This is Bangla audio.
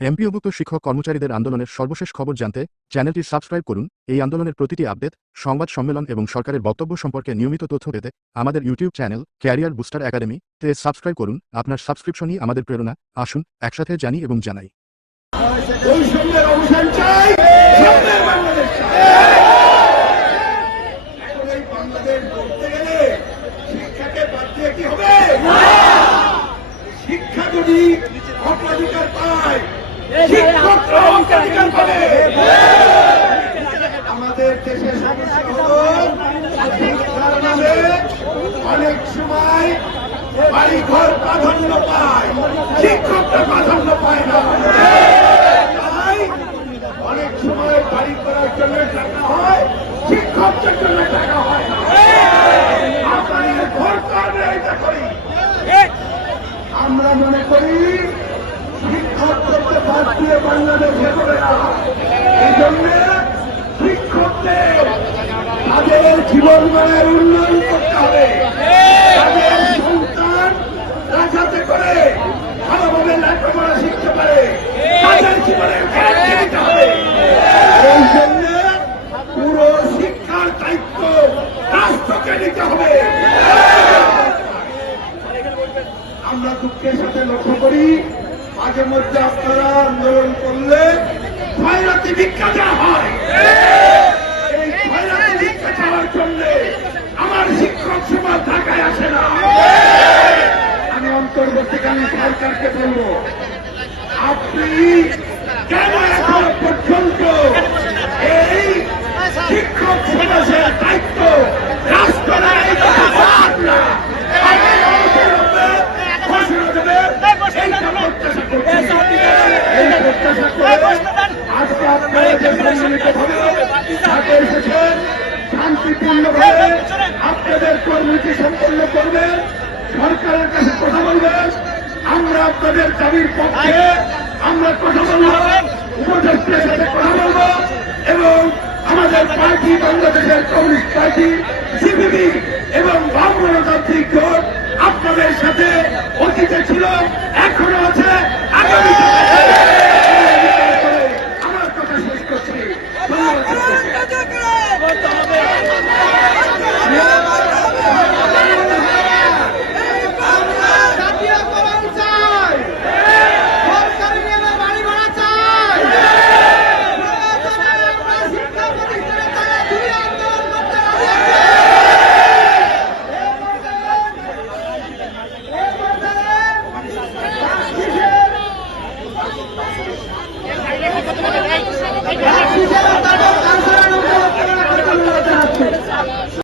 এমপিওভুক্ত শিক্ষক কর্মচারীদের আন্দোলনের সর্বশেষ খবর জানতে চ্যানেলটি সাবস্ক্রাইব করুন। এই আন্দোলনের প্রতিটি আপডেট সংবাদ সম্মেলন এবং সরকারের বক্তব্য সম্পর্কে নিয়মিত তথ্য পেতে আমাদের YouTube channel career booster academy তে সাবস্ক্রাইব করুন। আপনার সাবস্ক্রিপশনই আমাদের প্রেরণা। আসুন একসাথে জানি এবং জানাই। শিক্ষা যদি অগ্রাধিকার পায় আমাদের দেশের সমস্যা অনেক সময় বাড়ি ঘর প্রাধান্য পায়, শিক্ষকরা প্রাধান্য পায় না। অনেক সময় বাড়ি করার জন্য টাকা হয়, শিক্ষকদের জন্য টাকা হয় না আমরা এর সরকার এটা করি আমরা মনে করি শিক্ষকদেরকে বাদ দিয়ে বাংলাদেশে করে না। এই জন্য শিক্ষকদের জীবন মানের উন্নয়ন করতে হবে। তাদের সন্তান রাজাতে করে ভালোভাবে লেখাপড়া শিখতে পারে। তাদের জীবনের এই শিক্ষার দায়িত্ব হবে। আমরা দুঃখের সাথে লক্ষ্য করি মাঝে মধ্যে আপনারা আন্দোলন করলে খয়রাতি ভিক্ষা দেওয়া হয়। এই ভিক্ষা জন্য আমার শিক্ষক সমাজ ঢাকায় আসে না। আমি অন্তর্বর্তীকালীন সরকারকে বলব, আপনি কেন এখন পর্যন্ত এই শিক্ষক সমাজের দায়িত্ব সম্মিলিতভাবে ঢাকা এসেছেন শান্তিপূর্ণভাবে আপনাদের কর্মীকে সম্পন্ন করবেন? সরকারের কাছে কথা বলবেন। আমরা আপনাদের দাবির পক্ষে আমরা কথা বলব উপদেষ্টার সাথে কথা বলব এবং আমাদের পার্টি বাংলাদেশের কমিউনিস্ট পার্টি সিপিবি এবং বাম গণতান্ত্রিক জোট আপনাদের সাথে অতীতে ছিল এখনও আছে আগামী আমার কথা শেষ করছি। Come on, come on.